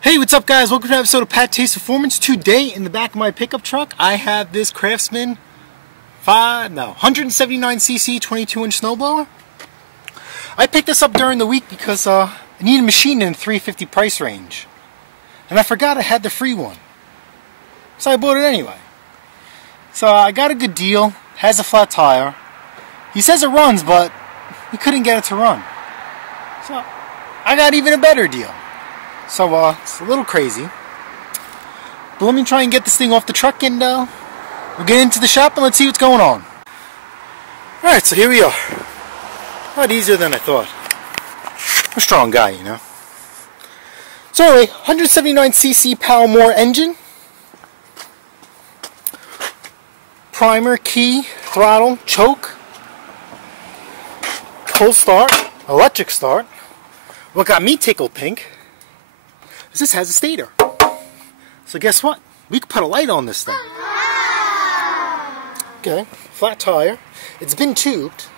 Hey, what's up guys? Welcome to an episode of PATTAY'S Performance. Today in the back of my pickup truck I have this Craftsman 179cc 22-inch snowblower. I picked this up during the week because I need a machine in the $350 price range. And I forgot I had the free one. So I bought it anyway. So I got a good deal. Has a flat tire. He says it runs, but he couldn't get it to run. So I got even a better deal. So it's a little crazy. But let me try and get this thing off the truck and we'll get into the shop and let's see what's going on. Alright, so here we are. A lot easier than I thought. I'm a strong guy, you know. So anyway, 179cc POWERMORE engine. Primer, key, throttle, choke. Pull start, electric start. What got me tickled pink is this has a stator. So guess what? We could put a light on this thing. Okay, flat tire. It's been tubed.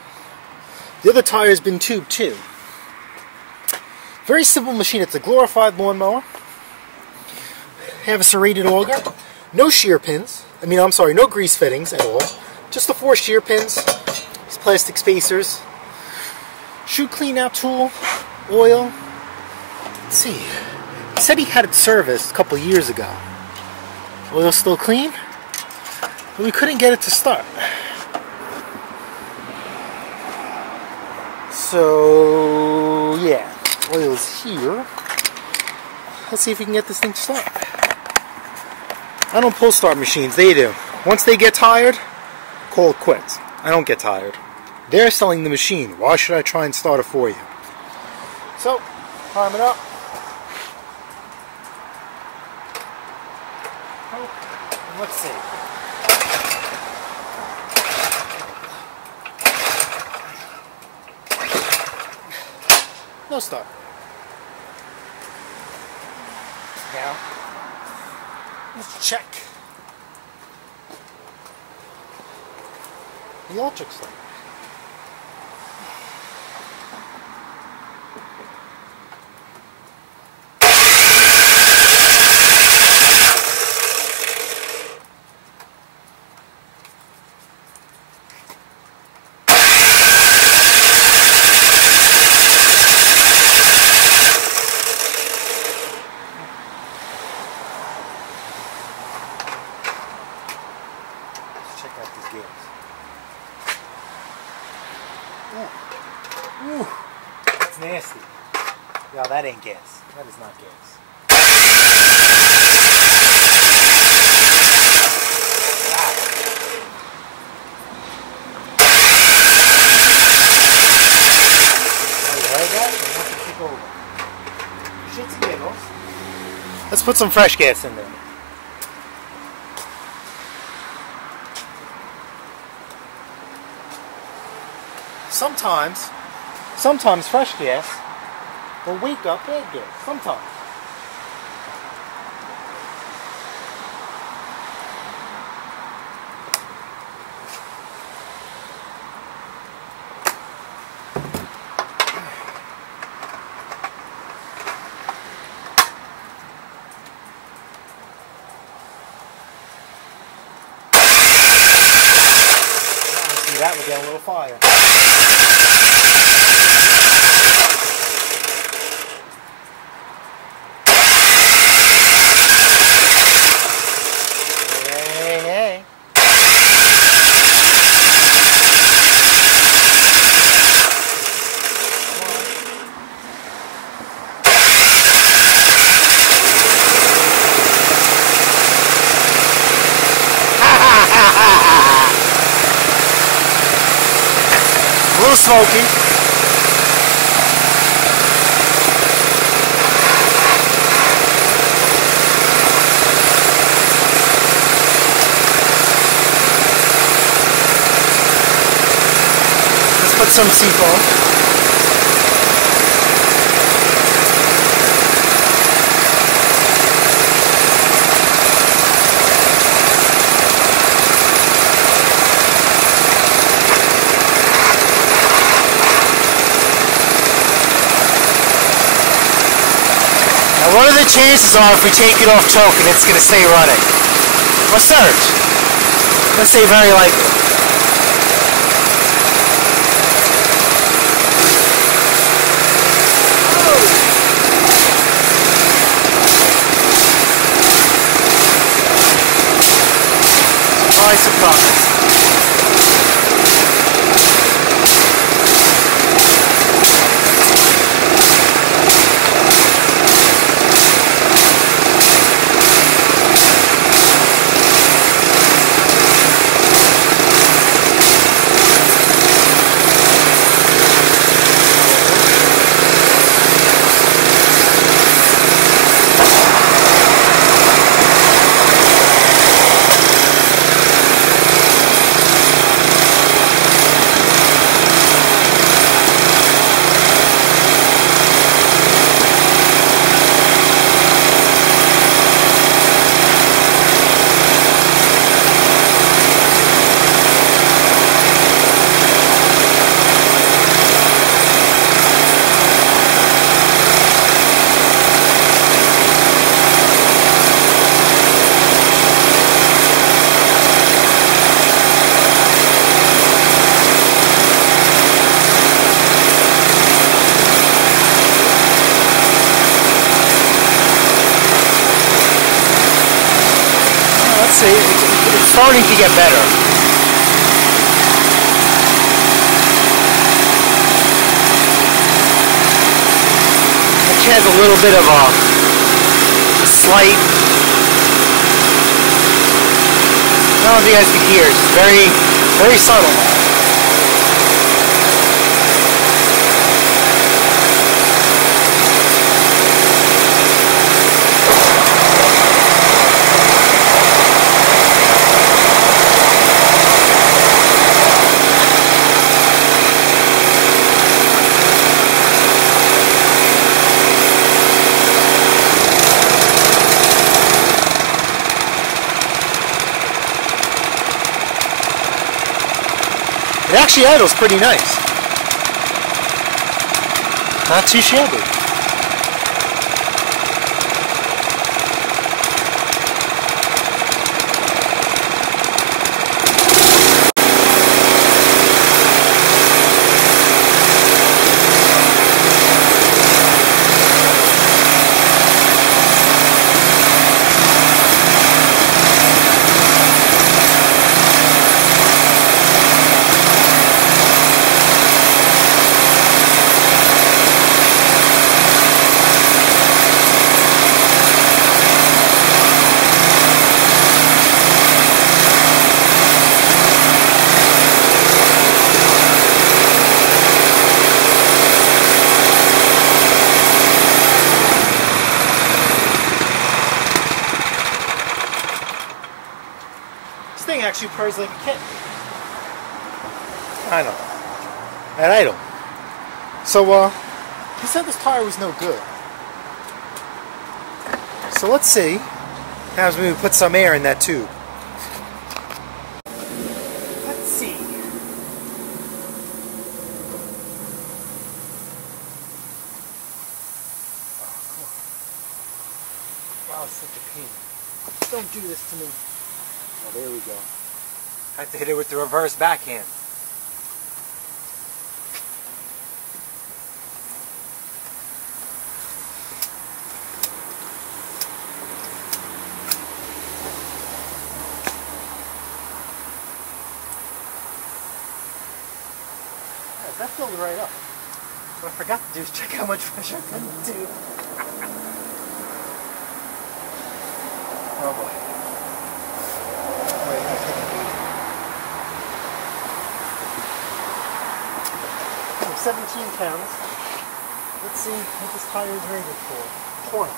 The other tire has been tubed too. Very simple machine. It's a glorified lawnmower. Have a serrated auger. No shear pins. No grease fittings at all. Just the 4 shear pins. These plastic spacers. Shoe clean out tool. Oil. Let's see. He said he had it serviced a couple years ago. Oil's still clean. But we couldn't get it to start. So, yeah. Oil's here. Let's see if we can get this thing to start. I don't pull start machines, they do. Once they get tired, call it quits. I don't get tired. They're selling the machine. Why should I try and start it for you? So, prime it up. And let's see. No start. Now, let's check the electric start. Check out these gears. Ooh, that's nasty. No, that ain't gas. That is not gas. Let's put some fresh gas in there. Sometimes fresh gas will wake up bad gas. Sometimes. See, that would get a little fire. A little smoky. Let's put some seafoam. One of the the chances are if we take it off choking, it's going to stay running? Or surge? Let's say very likely. Surprise. It's starting to get better. It has a little bit of a slight, I don't know if you guys can hear, it's very subtle. It actually idles pretty nice. Not too shabby. This thing actually purrs like a kitten. I know. At idle. So, he said this tire was no good. So let's see. How we put some air in that tube. Let's see. Oh, come on. Wow, it's such a pain. Don't do this to me. Oh, there we go. I have to hit it with the reverse backhand. Yeah, that filled right up. What I forgot to do is check how much pressure I couldn't do. Oh boy. 17 pounds. Let's see what this tire is rated for. 20.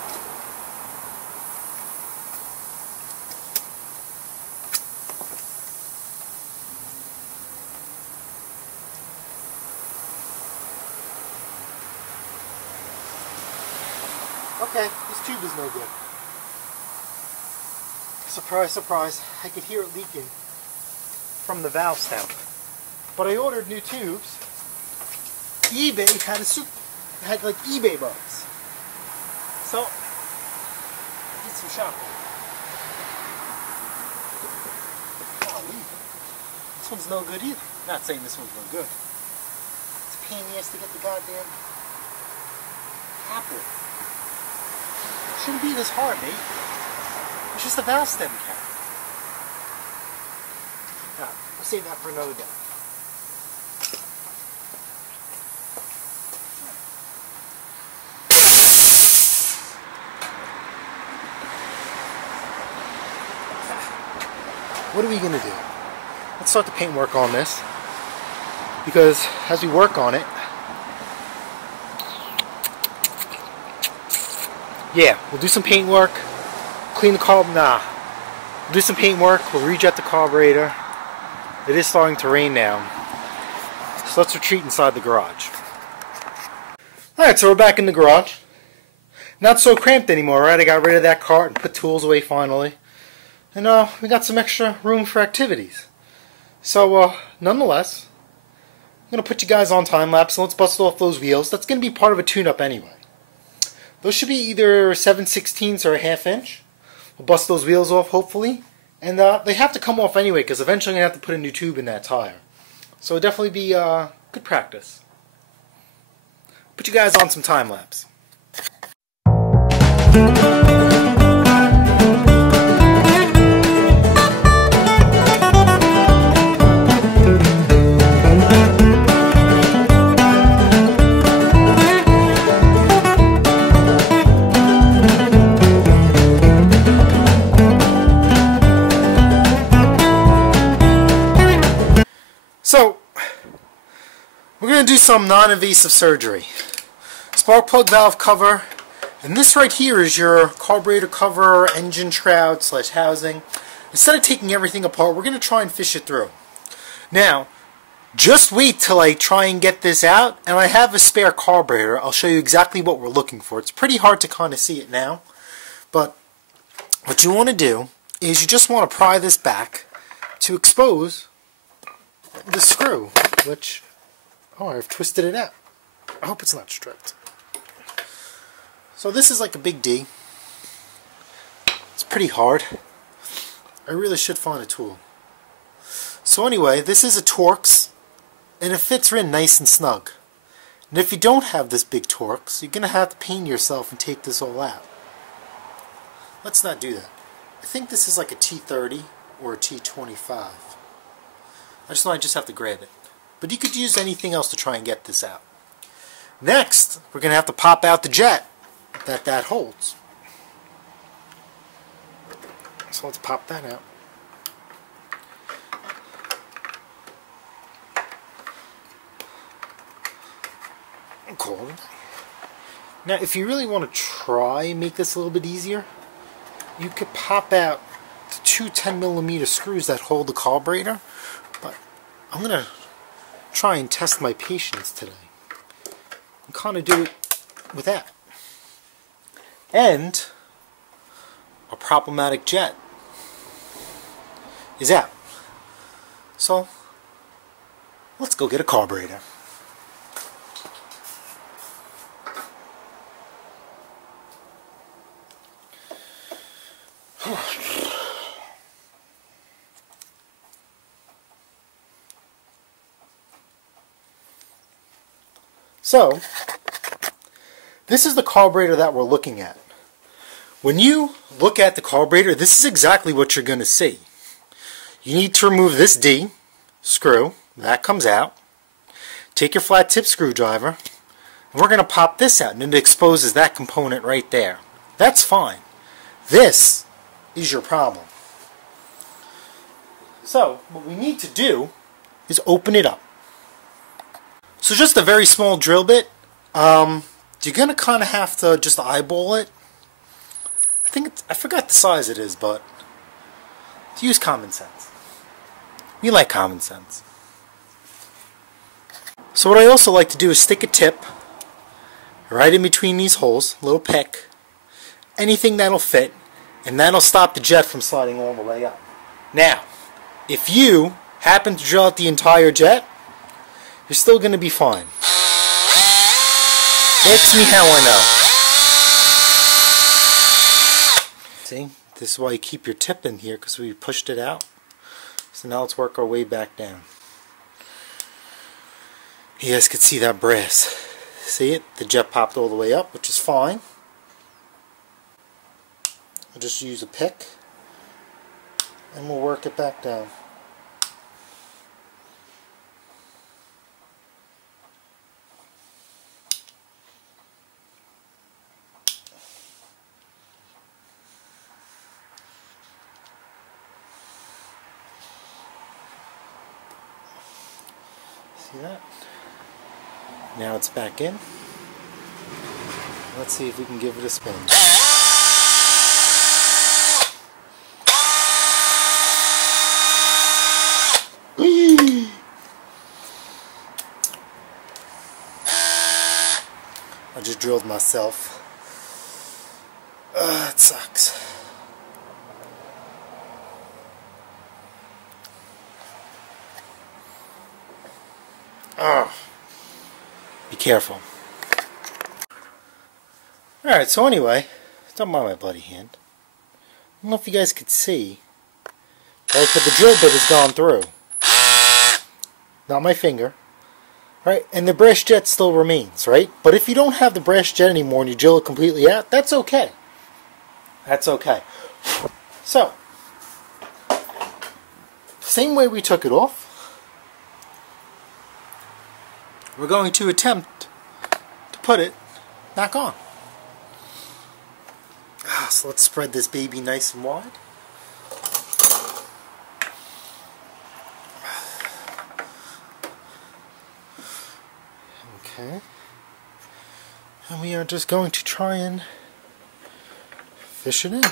Okay, this tube is no good. Surprise, surprise, I could hear it leaking from the valve stem. But I ordered new tubes. eBay had like eBay bugs. So some shopping. Golly. This one's no good either. Not saying this one's no good. It's a pain in the ass to get the goddamn apple. It shouldn't be this hard, mate. It's just a valve stem cap. Alright, we'll save that for another day. What are we going to do? Let's start the paint work on this, because as we work on it, yeah, we'll do some paint work, clean the we'll do some paint work, we'll rejet the carburetor. It is starting to rain now, so let's retreat inside the garage. Alright, so we're back in the garage. Not so cramped anymore, right? I got rid of that cart and put tools away finally. And we got some extra room for activities. So, nonetheless, I'm going to put you guys on time-lapse, and let's bust off those wheels. That's going to be part of a tune-up anyway. Those should be either 7/16 or a ½ inch. We'll bust those wheels off, hopefully. And they have to come off anyway, because eventually I'm going to have to put a new tube in that tire. So it'll definitely be good practice. Put you guys on some time-lapse. So, we're going to do some non-invasive surgery. Spark plug valve cover, and this right here is your carburetor cover, engine shroud / housing. Instead of taking everything apart, we're going to try and fish it through. Now, just wait till I try and get this out, and I have a spare carburetor. I'll show you exactly what we're looking for. It's pretty hard to kind of see it now, but what you want to do is you just want to pry this back to expose the screw, which, oh, I've twisted it out. I hope it's not stripped. So this is like a big D. It's pretty hard. I really should find a tool. So anyway, this is a Torx, and it fits in nice and snug. And if you don't have this big Torx, you're going to have to pain yourself and take this all out. Let's not do that. I think this is like a T30 or a T25. I just know I just have to grab it. But you could use anything else to try and get this out. Next, we're going to have to pop out the jet that holds. So let's pop that out. Cool. Now, if you really want to try and make this a little bit easier, you could pop out the two 10mm screws that hold the carburetor. But I'm going to try and test my patience today and kind of do it with that. And a problematic jet is out. So let's go get a carburetor. So, this is the carburetor that we're looking at. When you look at the carburetor, this is exactly what you're going to see. You need to remove this D screw. That comes out. Take your flat tip screwdriver, and we're going to pop this out, and it exposes that component right there. That's fine. This is your problem. So, what we need to do is open it up. So just a very small drill bit. You're going to kind of have to just eyeball it. I forgot the size it is, but use common sense. We like common sense. So what I also like to do is stick a tip right in between these holes, a little pick, anything that'll fit, and that'll stop the jet from sliding all the way up. Now, if you happen to drill out the entire jet, you're still going to be fine. Ask me how I know. See, this is why you keep your tip in here, because we pushed it out. So now let's work our way back down. You guys can see that brass. See it? The jet popped all the way up, which is fine. I'll just use a pick and we'll work it back down. See that? Now it's back in. Let's see if we can give it a spin. I just drilled myself. It sucks. Be careful. Alright, so anyway, don't mind my bloody hand. I don't know if you guys could see, right, but the drill bit has gone through. Not my finger. Right, and the brass jet still remains, right? But if you don't have the brass jet anymore and you drill it completely out, that's okay. That's okay. So, same way we took it off, we're going to attempt to put it back on. So let's spread this baby nice and wide. Okay. And we are just going to try and fish it in.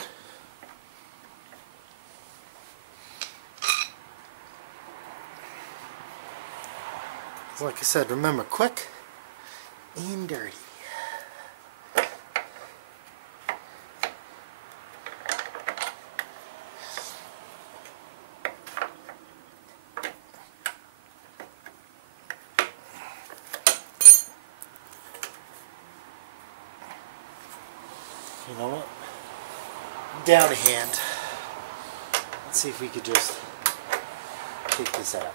Like I said, remember, quick and dirty. You know what? Down a hand. Let's see if we could just take this out.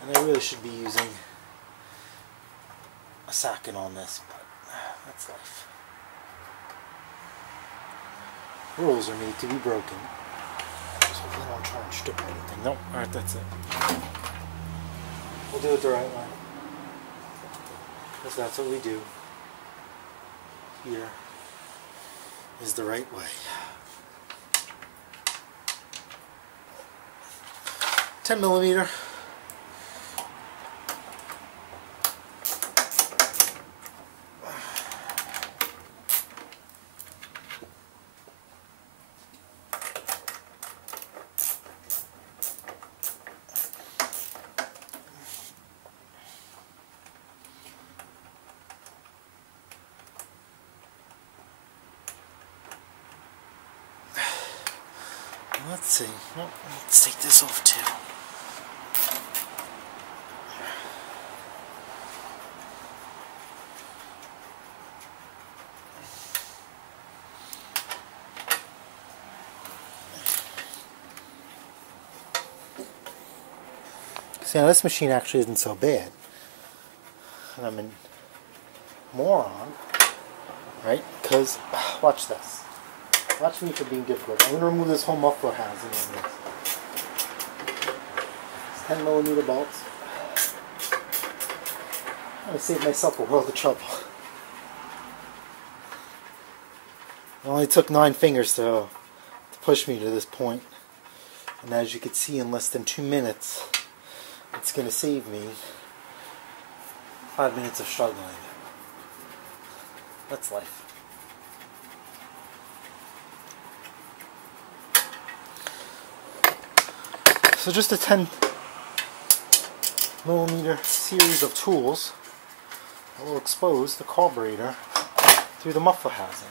And I really should be using a socket on this, but that's life. Rules are made to be broken. So hopefully I don't try and strip anything. Nope. Alright, that's it. We'll do it the right way. Because that's what we do. Here is the right way. 10mm. Let's see. Well, let's take this off too. See, now this machine actually isn't so bad. And I'm a moron, right? Because, watch this. Watch me for being difficult. I'm going to remove this whole muffler housing on this. It's 10mm bolts. I'm going to save myself a world of trouble. It only took 9 fingers to push me to this point. And as you can see, in less than 2 minutes, it's going to save me 5 minutes of struggling. That's life. So just a 10mm series of tools that will expose the carburetor through the muffler housing.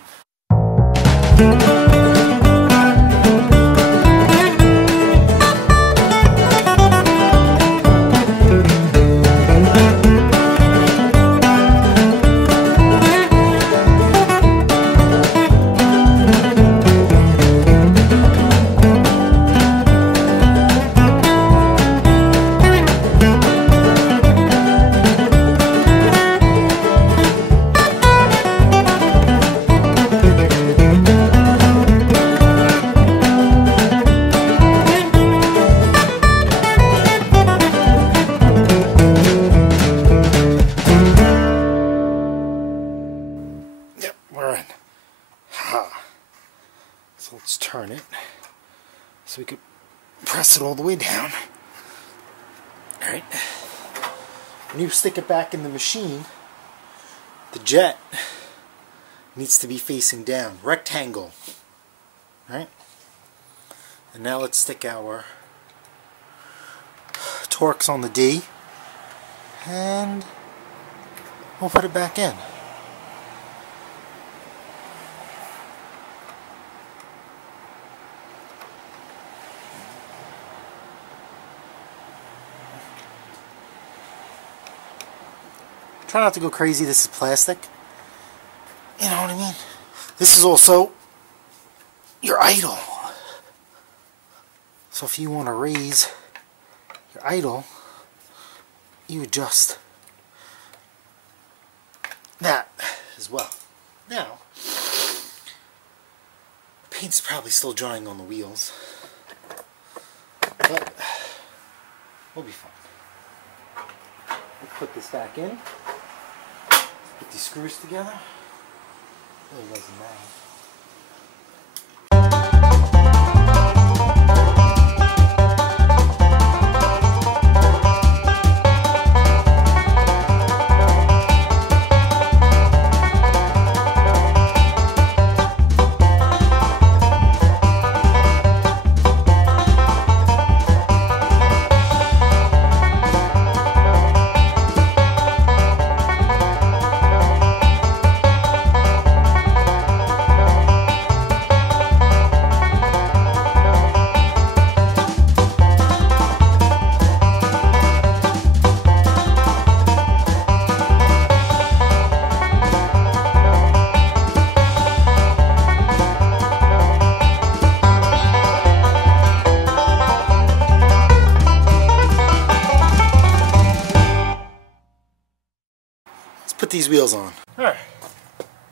So let's turn it so we could press it all the way down. Alright. When you stick it back in the machine, the jet needs to be facing down. Rectangle. Right? And now let's stick our Torx on the D and we'll put it back in. Try not to go crazy, this is plastic. You know what I mean? This is also your idle. So if you want to raise your idle, you adjust that as well. Now, paint's probably still drying on the wheels, but we'll be fine. We'll put this back in, put these screws together. Really doesn't matter. Put these wheels on. Alright.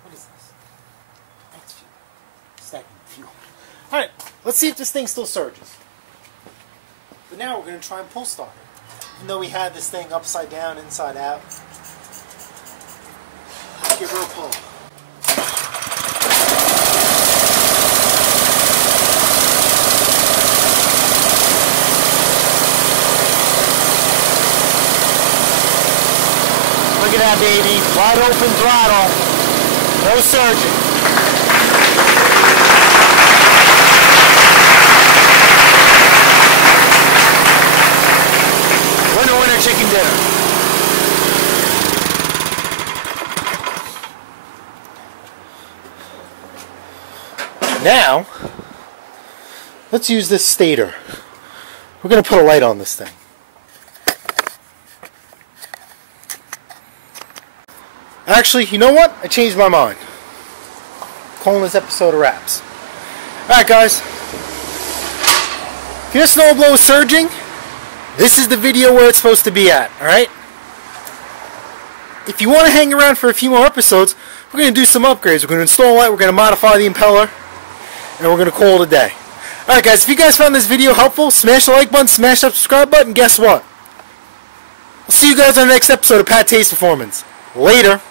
What is this? That's fuel. Stacking fuel. Alright, let's see if this thing still surges. But now we're going to try and pull start it. Even though we had this thing upside down, inside out. Let's give her a pull. Look at that, baby. Wide open throttle. No surging. Winner, winner, chicken dinner. Now, let's use this stator. We're going to put a light on this thing. Actually, you know what? I changed my mind. Calling this episode of Wraps. Alright guys. If your snowblower is surging, this is the video where it's supposed to be at. Alright? If you want to hang around for a few more episodes, we're going to do some upgrades. We're going to install it, we're going to modify the impeller, and we're going to call it a day. Alright guys, if you guys found this video helpful, smash the like button, smash that subscribe button, guess what? I'll see you guys on the next episode of PATTAY'S Performance. Later.